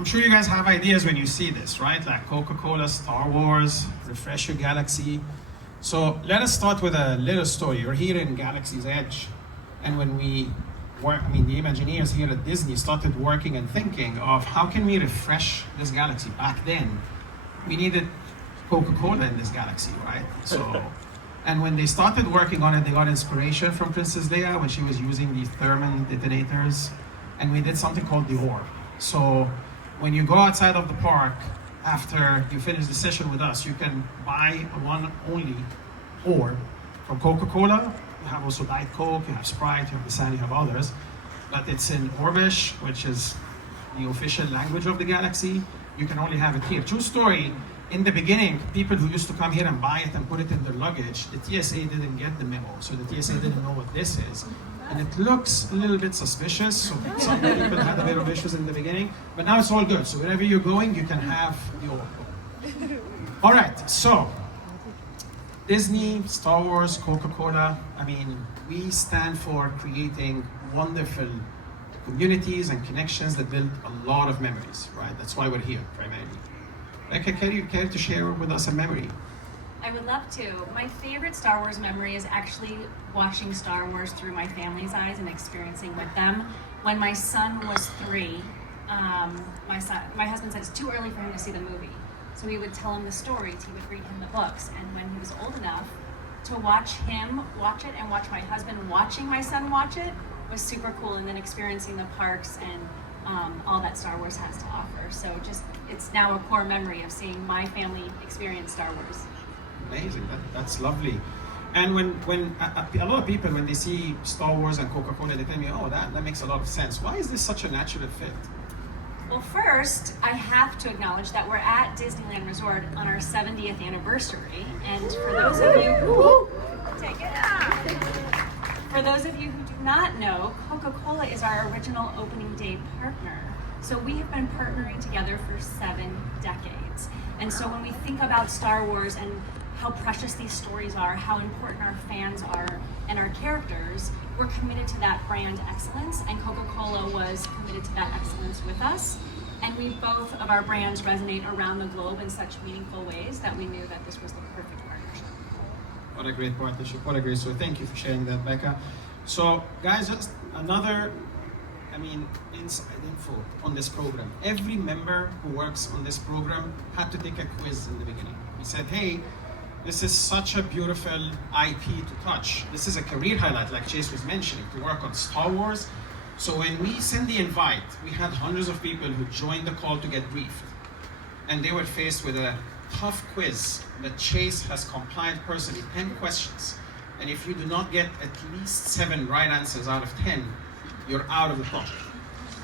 I'm sure you guys have ideas when you see this, right? Like Coca-Cola, Star Wars, refresh your galaxy. So let us start with a little story. You're here in Galaxy's Edge, and when we work, the Imagineers here at Disney started working and thinking of how can we refresh this galaxy. Back then, we needed Coca-Cola in this galaxy, right? So, and when they started working on it, they got inspiration from Princess Leia when she was using these thermal detonators, and we did something called the orb. So when you go outside of the park, after you finish the session with us, you can buy one only orb from Coca-Cola. You have also Diet Coke, you have Sprite, you have Dasani, you have others. But it's in Orbish, which is the official language of the galaxy. You can only have it here. True story, in the beginning, people who used to come here and buy it and put it in their luggage, the TSA didn't get the memo. So the TSA didn't know what this is. And it looks a little bit suspicious, so some people had a bit of issues in the beginning, but now it's all good. So wherever you're going, you can have the orb. All right, so Disney, Star Wars, Coca-Cola, we stand for creating wonderful communities and connections that build a lot of memories, right? That's why we're here, primarily. Becca, can you care to share with us a memory? I would love to. My favorite Star Wars memory is actually watching Star Wars through my family's eyes and experiencing with them. When my son was 3, my husband said it's too early for him to see the movie. So we would tell him the stories, he would read him the books, and when he was old enough to watch him watch it and watch my husband watching my son watch it was super cool, and then experiencing the parks and all that Star Wars has to offer. So it's now a core memory of seeing my family experience Star Wars. Amazing, that's lovely. And when a lot of people, when they see Star Wars and Coca-Cola, they tell me, oh, that makes a lot of sense. Why is this such a natural fit? Well, first, I have to acknowledge that we're at Disneyland Resort on our 70th anniversary. And for those of you who for those of you who do not know, Coca-Cola is our original opening day partner. So we have been partnering together for 7 decades. And so when we think about Star Wars and how precious these stories are, how important our fans are, and our characters, we're committed to that brand excellence, and Coca-Cola was committed to that excellence with us. And both of our brands resonate around the globe in such meaningful ways that we knew that this was the perfect partnership. What a great partnership, what a great story. Thank you for sharing that, Becca. So guys, just another inside info on this program. Every member who works on this program had to take a quiz in the beginning. We said, hey, this is such a beautiful IP to touch. This is a career highlight, like Chase was mentioning, to work on Star Wars. So when we sent the invite, we had hundreds of people who joined the call to get briefed. And they were faced with a tough quiz that Chase has compiled personally, 10 questions. And if you do not get at least 7 right answers out of 10, you're out of the project.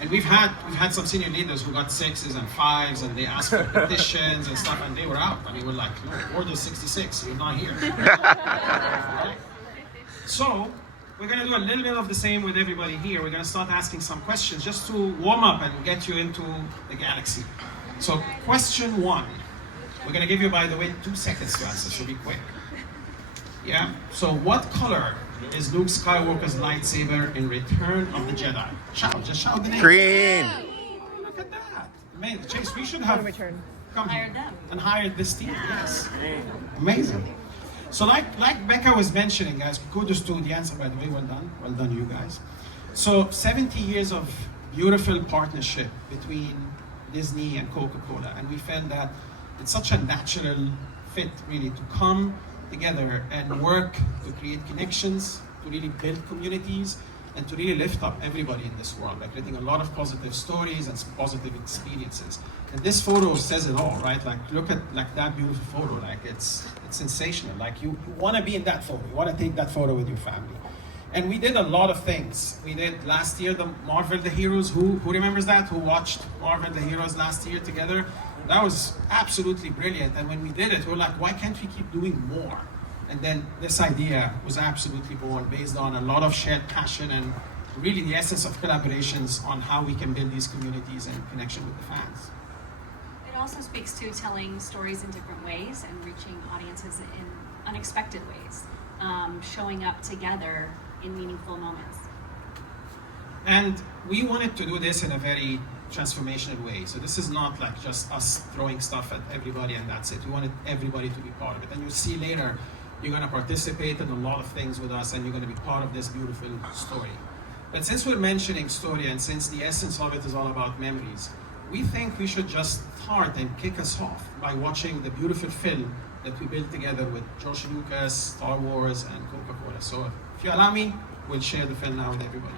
And we've had some senior leaders who got 6s and 5s, and they asked for petitions and stuff, and they were out. And we were like, no, order 66, you're not here. Right? So we're gonna do a little bit of the same with everybody here. We're gonna start asking some questions just to warm up and get you into the galaxy. So question 1, we're gonna give you, by the way, 2 seconds to answer, so be quick. Yeah, so what color is Luke Skywalker's lightsaber in Return of the Jedi? Shout, just shout the name. Green. Oh, look at that. Amazing. Chase, we should have come here Hired them. and hired this team. Yes. Amazing. So like Becca was mentioning, guys, kudos to the answer, by the way. Well done. Well done, you guys. So 70 years of beautiful partnership between Disney and Coca-Cola, and we felt that it's such a natural fit, really, to come together and work to create connections, to really build communities, and to really lift up everybody in this world by creating a lot of positive stories and positive experiences. And this photo says it all, right? Like, look at that beautiful photo. Like, it's sensational. Like, you want to be in that photo. You want to take that photo with your family. And we did a lot of things. We did last year the Marvel The Heroes. Who remembers that? Who watched Marvel The Heroes last year together? That was absolutely brilliant. And when we did it, we were like, why can't we keep doing more? And then this idea was absolutely born based on a lot of shared passion and really the essence of collaborations on how we can build these communities in connection with the fans. It also speaks to telling stories in different ways and reaching audiences in unexpected ways, showing up together in meaningful moments. And we wanted to do this in a very transformational way. So this is not like just us throwing stuff at everybody and that's it. We wanted everybody to be part of it. And you'll see later, you're going to participate in a lot of things with us and you're going to be part of this beautiful story. But since we're mentioning story and since the essence of it is all about memories, we think we should just start and kick us off by watching the beautiful film that we built together with George Lucas, Star Wars, and Coca-Cola. So if you allow me, we'll share the film now with everybody.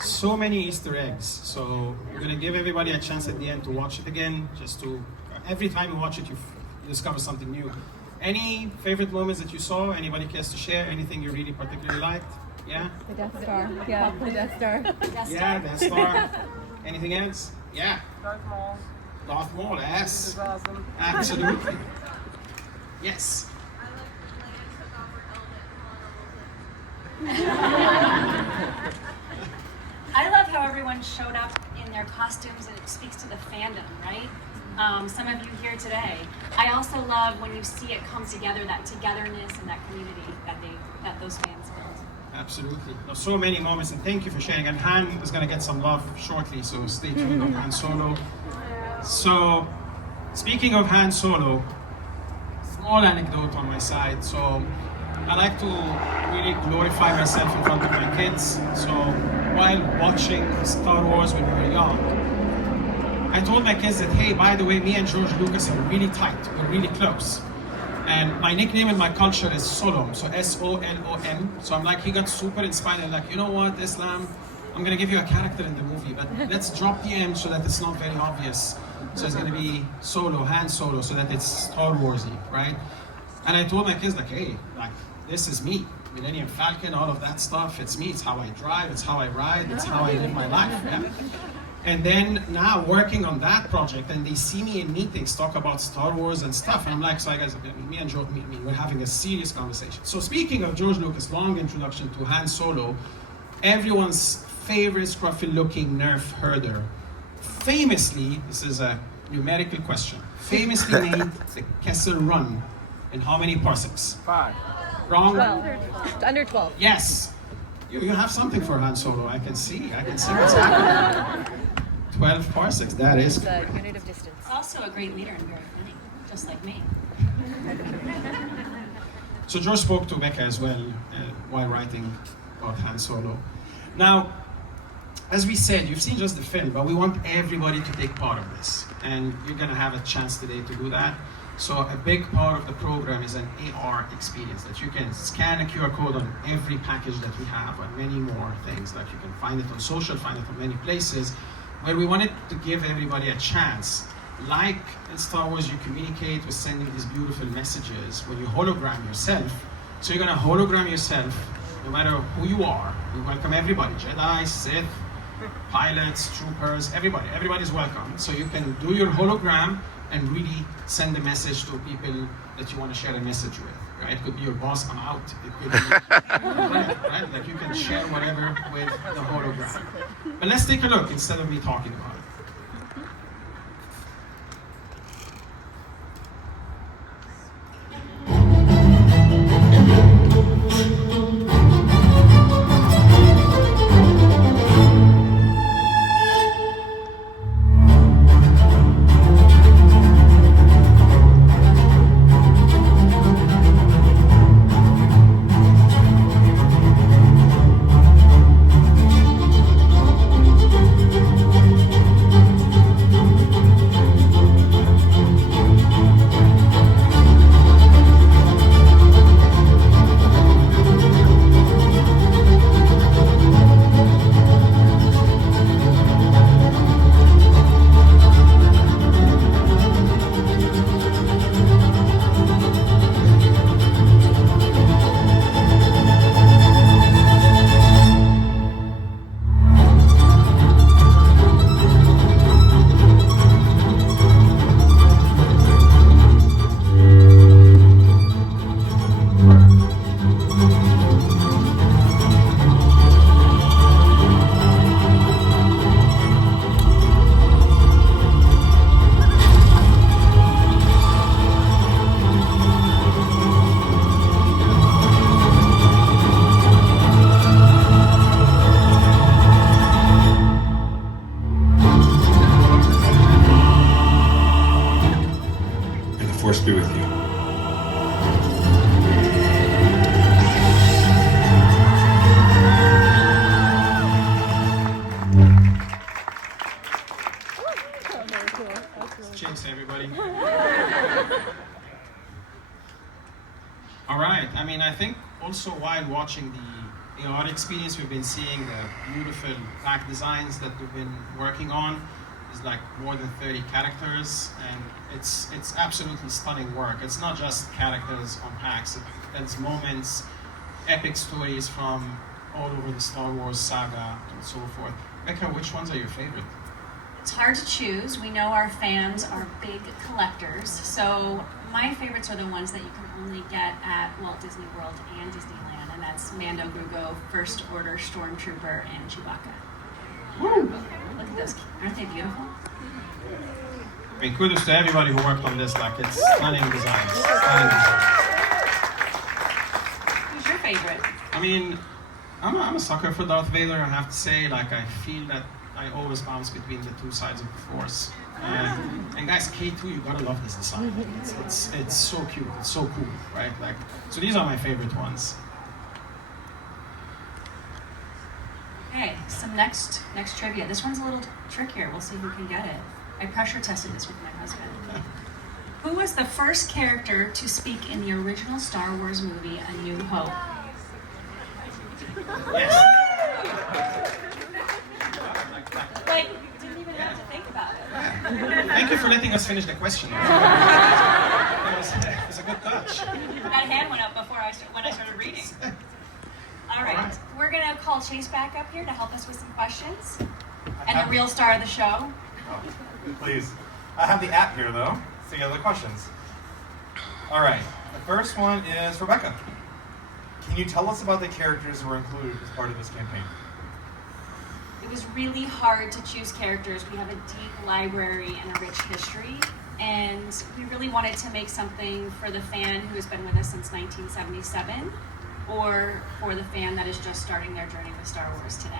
So many Easter eggs. So we're gonna give everybody a chance at the end to watch it again, just to, every time you watch it, you discover something new. Any favorite moments that you saw? Anybody cares to share? Anything you really particularly liked? Yeah? The Death Star. Yeah, the Death Star. Yeah, Death Star. Anything else? Yeah. Darth Maul. Darth Maul, This yes. is awesome. Absolutely. Yes. I love how everyone showed up in their costumes and it speaks to the fandom, right? Some of you here today. I also love when you see it come together, that togetherness and that community that those fans built. Absolutely. There's so many moments, and thank you for sharing. And Han is going to get some love shortly, so stay tuned on Han Solo. So, speaking of Han Solo, small anecdote on my side. So, I like to really glorify myself in front of my kids. So, while watching Star Wars when we were young, I told my kids that, hey, by the way, me and George Lucas are really tight. We're really close. And my nickname in my culture is Solom, so S-O-L-O-M. So I'm like, he got super inspired. I'm like, you know what, Islam, I'm gonna give you a character in the movie, but let's drop the M so that it's not very obvious. So it's gonna be Solo, Han Solo, so that it's Star Warsy, right? And I told my kids, like, hey, like, this is me. Millennium Falcon, all of that stuff, it's me. It's how I drive, it's how I ride, it's how I live my life, yeah? And then now working on that project, and they see me in meetings talk about Star Wars and stuff, and I'm like, so guys, me and George, we're having a serious conversation. So speaking of George Lucas, long introduction to Han Solo, everyone's favorite scruffy-looking Nerf herder. Famously, this is a numerical question. Famously made the Kessel Run in how many parsecs? 5. Wrong? 12. Under 12. Yes. You have something for Han Solo. I can see what's happening. 12 parsecs, that is The correct. unit of distance. Also a great leader in very funny, just like me. So George spoke to Becca as well while writing about Han Solo. Now, as we said, you've seen just the film, but we want everybody to take part of this. And you're gonna have a chance today to do that. So a big part of the program is an AR experience that you can scan a QR code on every package that we have and many more things. Like you can find it on social, find it on many places, where we wanted to give everybody a chance. Like in Star Wars, you communicate with sending these beautiful messages when you hologram yourself. So you're gonna hologram yourself, no matter who you are. We welcome everybody, Jedi, Sith, pilots, troopers, everybody. Everybody's welcome. So you can do your hologram and really send a message to people that you want to share a message with. Right? It could be your boss, I'm out. It could be right? Like you can share whatever with the hologram. But let's take a look instead of me talking about it. Force be with you. Very cool. Excellent. Cheers, everybody. All right. I mean, I think also while watching the art experience, we've been seeing the beautiful pack designs that we've been working on. There's like more than 30 characters, and it's absolutely stunning work. It's not just characters on packs. It's moments, epic stories from all over the Star Wars saga and so forth. Becca, which ones are your favorite? It's hard to choose. We know our fans are big collectors, so my favorites are the ones that you can only get at Walt Disney World and Disneyland, and that's Mando Grugo, First Order Stormtrooper, and Chewbacca. Woo! Look at those. Aren't they beautiful? I mean, kudos to everybody who worked on this. Like, it's stunning designs. Stunning designs. Who's your favorite? I mean, I'm a sucker for Darth Vader. I have to say, like, I feel that I always bounce between the two sides of the Force. And guys, K2, you gotta love this design. It's so cute. It's so cool, right? Like, so these are my favorite ones. Okay, some next trivia. This one's a little trickier. We'll see who can get it. I pressure tested this with my husband. Who was the first character to speak in the original Star Wars movie, A New Hope? Yes. Like, didn't even have to think about it. Thank you for letting us finish the question. It was a good touch. That hand went up before when I started reading. All right, we're gonna call Chase back up here to help us with some questions. And the real star of the show. Oh, please. I have the app here, though, so you have the questions. All right, the first one is Rebecca. Can you tell us about the characters who were included as part of this campaign? it was really hard to choose characters. We have a deep library and a rich history, and we really wanted to make something for the fan who has been with us since 1977, or for the fan that is just starting their journey with Star Wars today.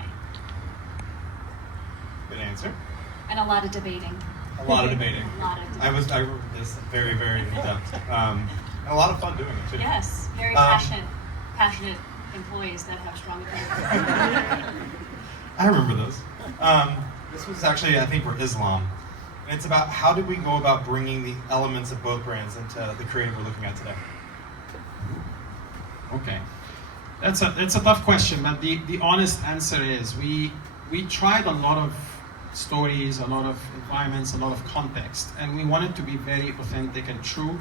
Good answer. And a lot of debating. A lot of debating. A lot of debating. I remember this very, very in depth. And a lot of fun doing it too. Yes, very passionate employees that have strong opinions. I remember those. This was actually, I think, for Islam. And it's about how did we go about bringing the elements of both brands into the creative we're looking at today. Okay, that's a tough question, but the honest answer is we tried a lot of stories, a lot of environments, a lot of context, and we wanted to be very authentic and true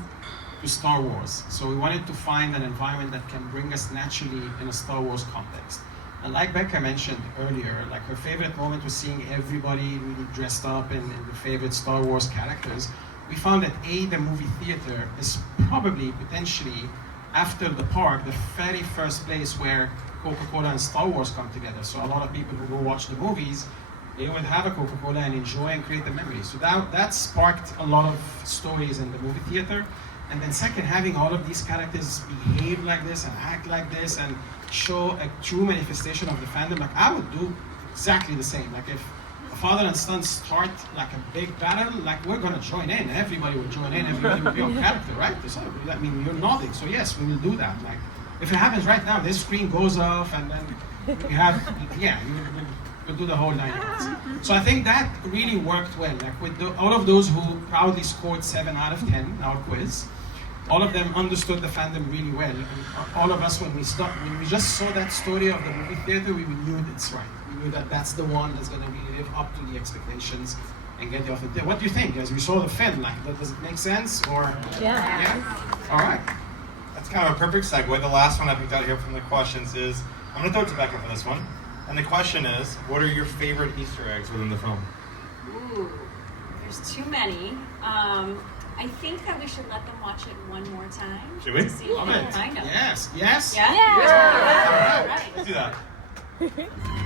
to Star Wars. So we wanted to find an environment that can bring us naturally in a Star Wars context. And like Becca mentioned earlier, like her favorite moment was seeing everybody really dressed up in the favorite Star Wars characters. We found that the movie theater is probably potentially, after the park, the very first place where Coca-Cola and Star Wars come together. So a lot of people who go watch the movies, they would have a Coca-Cola and enjoy and create the memories. So that sparked a lot of stories in the movie theater. And then second, having all of these characters behave like this and act like this and show a true manifestation of the fandom, like I would do exactly the same. Like if a father and son start like a big battle, like we're gonna join in. Everybody will join in, everybody will be on character, right? So, I mean, you're nodding, so yes, we will do that. Like if it happens right now, this screen goes off and then you have, yeah, we'll do the whole 9 yards. So I think that really worked well. Like with all of those who proudly scored 7 out of 10 in our quiz, all of them understood the fandom really well. And all of us, when we just saw that story of the movie theater, we knew it's right. We knew that that's the one that's going to really live up to the expectations and get the authentic. What do you think? As we saw the film, like, does it make sense? Or yeah? All right. That's kind of a perfect segue. The last one I picked out here from the questions is, I'm going to throw it to Becca for this one. And the question is, what are your favorite Easter eggs within the film? Ooh, there's too many. I think that we should let them watch it one more time. Should we? To see what Love it. kind of. Yes. Yes. Yeah? Yeah. All right. Let's do that.